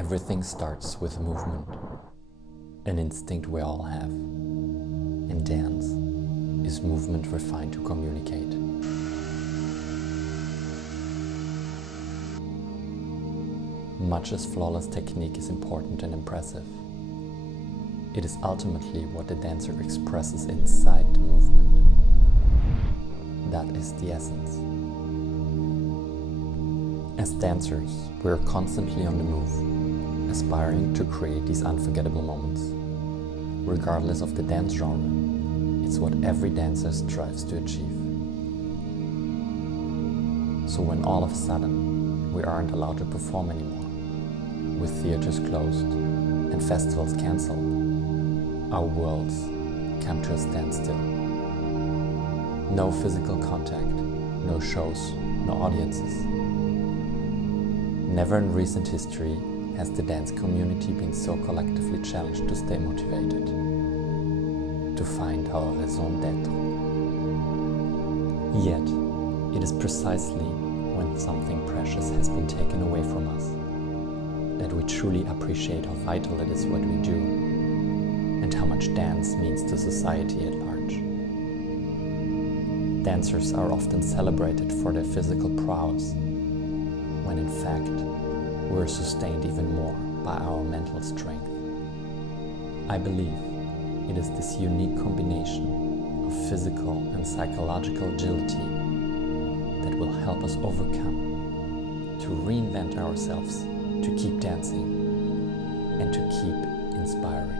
Everything starts with movement, an instinct we all have. And dance is movement refined to communicate. Much as flawless technique is important and impressive, it is ultimately what the dancer expresses inside the movement. That is the essence. As dancers, we are constantly on the move, aspiring to create these unforgettable moments. Regardless of the dance genre, it's what every dancer strives to achieve. So when all of a sudden we aren't allowed to perform anymore, with theaters closed and festivals cancelled, our worlds come to a standstill. No physical contact, no shows, no audiences. Never in recent history has the dance community been so collectively challenged to stay motivated, to find our raison d'être. Yet, it is precisely when something precious has been taken away from us that we truly appreciate how vital it is what we do and how much dance means to society at large. Dancers are often celebrated for their physical prowess, when in fact, we're sustained even more by our mental strength. I believe it is this unique combination of physical and psychological agility that will help us overcome, to reinvent ourselves, to keep dancing, and to keep inspiring.